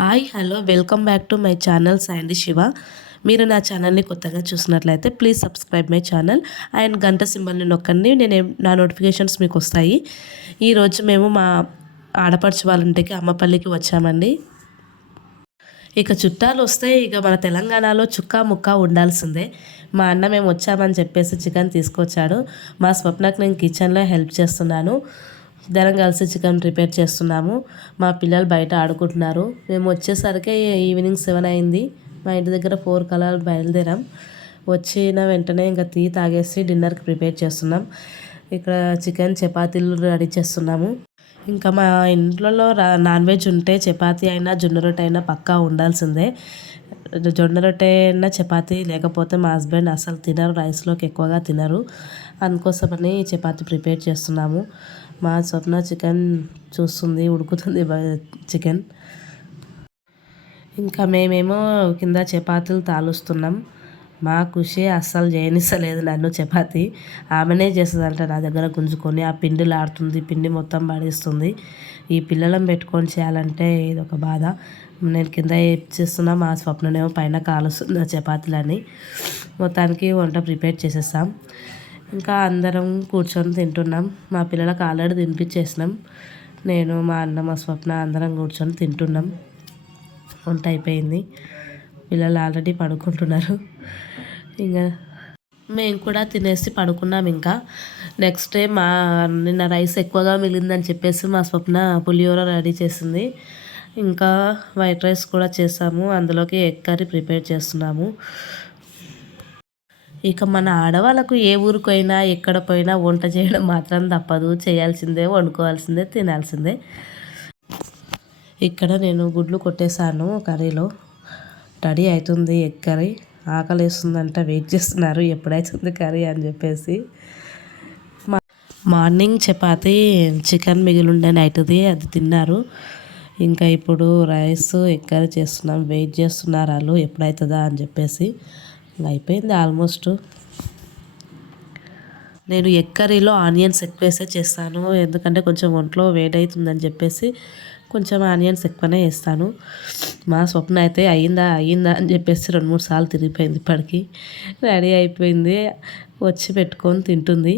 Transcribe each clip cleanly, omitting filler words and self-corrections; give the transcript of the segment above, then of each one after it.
Hi hello welcome back to my channel Sandy Shiva. మీరు నా ఛానల్ని కొత్తగా చూసినట్లయితే please subscribe my channel and గంట సింబల్ని నొక్కండి. నా నోటిఫికేషన్స్ మీకు వస్తాయి. ఈరోజు మేము మా ఆడపడుచు వాళ్ళ ఇంటికి అమ్మపల్లికి వచ్చామండి. ఇక చుట్టాలు వస్తే ఇక మన తెలంగాణలో చుక్కా ముక్క ఉండాల్సిందే. మా అన్న మేము వచ్చామని చెప్పేసి చికెన్ తీసుకొచ్చాడు. మా స్వప్నకు నేను కిచెన్లో హెల్ప్ చేస్తున్నాను. ఇద్దరం కలిసి చికెన్ ప్రిపేర్ చేస్తున్నాము. మా పిల్లలు బయట ఆడుకుంటున్నారు. మేము వచ్చేసరికి ఈవినింగ్ 7 అయింది. మా ఇంటి దగ్గర 4 కల్లా బయలుదేరాం. వచ్చిన వెంటనే ఇంకా టీ తాగేసి డిన్నర్కి ప్రిపేర్ చేస్తున్నాం. ఇక్కడ చికెన్ చపాతీలు రెడీ చేస్తున్నాము. ఇంకా మా ఇంట్లో నాన్ వెజ్ ఉంటే చపాతీ అయినా జొన్న రొట్టె అయినా పక్కా ఉండాల్సిందే. జొన్న రొట్టె అయినా చపాతీ లేకపోతే మా హస్బెండ్ అసలు తినరు, రైస్లోకి ఎక్కువగా తినరు. అందుకోసమని చపాతీ ప్రిపేర్ చేస్తున్నాము. మా స్వప్న చికెన్ చూస్తుంది, ఉడుకుతుంది చికెన్. ఇంకా మేమేమో కింద చపాతీలు తాలుస్తున్నాం. మా ఖుషి అస్సలు చేయనిస్తలేదు నన్ను చపాతీ. ఆమెనే చేస్తుందంట నా దగ్గర గుంజుకొని. ఆ పిండిలు ఆడుతుంది, పిండి మొత్తం పడేస్తుంది. ఈ పిల్లలను పెట్టుకొని చేయాలంటే ఇది ఒక బాధ. నేను కింద చేస్తున్నా, మా స్వప్ననేమో పైన కాలుస్తున్న చపాతీలని. మొత్తానికి వంట ప్రిపేర్ చేసేస్తాం. ఇంకా అందరం కూర్చొని తింటున్నాం. మా పిల్లలకు ఆల్రెడీ తినిపించేసినాం. నేను, మా అన్న, మా స్వప్న అందరం కూర్చొని తింటున్నాం. వంట అయిపోయింది. పిల్లలు ఆల్రెడీ పడుకుంటున్నారు. ఇంకా మేము కూడా తినేసి పడుకున్నాం. ఇంకా నెక్స్ట్ డే నిన్న రైస్ ఎక్కువగా మిగిలిందని చెప్పేసి మా స్వప్న పులిహోర రెడీ చేసింది. ఇంకా వైట్ రైస్ కూడా చేసాము. అందులోకి ఎగ్ కర్రీ ప్రిపేర్ చేస్తున్నాము. ఇక మన ఆడవాళ్ళకు ఏ ఊరికైనా ఎక్కడ పోయినా వంట చేయడం మాత్రం తప్పదు. చేయాల్సిందే, వండుకోవాల్సిందే, తినాల్సిందే. ఇక్కడ నేను గుడ్లు కొట్టేశాను. కర్రీలో రెడీ అవుతుంది ఎగ్ కర్రీ. ఆకలి వేస్తుందంట, వెయిట్ చేస్తున్నారు ఎప్పుడైతుంది కర్రీ అని చెప్పేసి. మార్నింగ్ చపాతి చికెన్ మిగిలిండే నైట్ది అది తిన్నారు. ఇంకా ఇప్పుడు రైస్ ఎగ్ కర్రీ చేస్తున్నాం. వెయిట్ చేస్తున్నారు వాళ్ళు ఎప్పుడవుతుందా అని చెప్పేసి. అయిపోయింది ఆల్మోస్ట్. నేను ఎగ్ కర్రీలో ఆనియన్స్ ఎక్కువ వేసే చేస్తాను. ఎందుకంటే కొంచెం ఒంట్లో వేడవుతుందని చెప్పేసి కొంచెం ఆనియన్స్ ఎక్కువనే వేస్తాను. మా స్వప్న అయితే అయ్యిందా అని చెప్పేసి 2-3 సార్లు తిరిగిపోయింది. ఇప్పటికి రెడీ అయిపోయింది. వచ్చి పెట్టుకొని తింటుంది.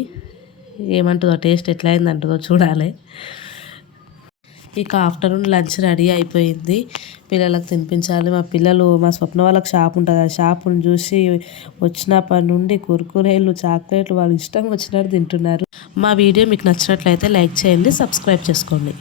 ఏమంటుందో, టేస్ట్ ఎట్లా అయిందంటుందో చూడాలి. ఇక ఆఫ్టర్నూన్ లంచ్ రెడీ అయిపోయింది. పిల్లలకు తినిపించాలి. మా స్వప్న వాళ్ళకి షాప్ ఉంటుంది. ఆ షాపును చూసి వచ్చినప్పటి నుండి కుర్కురేలు, చాక్లెట్లు వాళ్ళు ఇష్టం వచ్చినట్టు తింటున్నారు. మా వీడియో మీకు నచ్చినట్లయితే లైక్ చేయండి, సబ్స్క్రైబ్ చేసుకోండి.